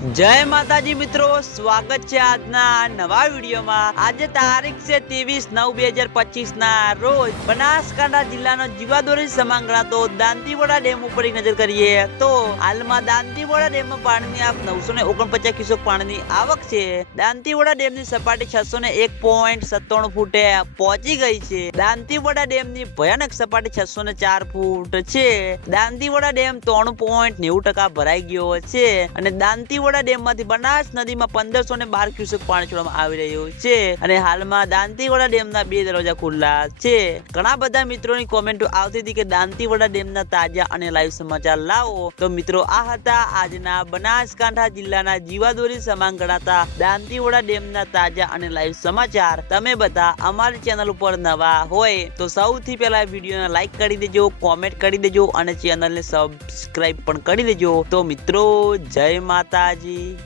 જય માતાજી મિત્રો, સ્વાગત છે આજના નવા વિડીયોમાં. આજે તારીખ છે ત્રેવીસ નવ બે હજાર પચીસ ના રોજ બનાસકાંઠા જિલ્લાનો જીવાદોરી સમાન ગણાતો દાંતીવાડા ડેમ ઉપર નજર કરીએ તો હાલમાં દાંતીવાડા ડેમમાં પાણીની આપ નવસો ને ઓગણપચાસ ક્યુસેક પાણીની આવક છે. દાંતીવાડા ડેમની સપાટી છસો ને એક પોઈન્ટ સત્તાણું ફૂટે પહોંચી ગઈ છે. દાંતીવાડા ડેમની ભયાનક સપાટી છસો ને ચાર ફૂટ છે. દાંતીવાડા ડેમ ત્રણ પોઈન્ટ નેવું ટકા ભરાઈ ગયો છે અને દાંતીવાડા ડેમમાંથી બનાસ નદીમાં પંદરસો ને બાર ક્યુસેક પાણી છોડવામાં આવી રહ્યું છે. અને હાલમાં દાંતીવાડા ડેમના બે દરવાજા ખુલ્લા છે. ઘણા બધા મિત્રોની કોમેન્ટો આવતી હતી કે દાંતીવાડા ડેમના તાજા અને લાઈવ સમાચાર લાવો. તો મિત્રો આ હતા આજના બનાસકાંઠા જિલ્લાના જીવાદોરી સમાન ગણાતા દાંતીવાડા ડેમના તાજા અને લાઈવ સમાચાર. તમે બધા અમારી ચેનલ ઉપર નવા હોય તો સૌથી પહેલા વિડીયોને લાઈક કરી દેજો, કોમેન્ટ કરી દેજો અને ચેનલને સબસ્ક્રાઇબ પણ કરી દેજો. તો મિત્રો, જય માતાજી. G.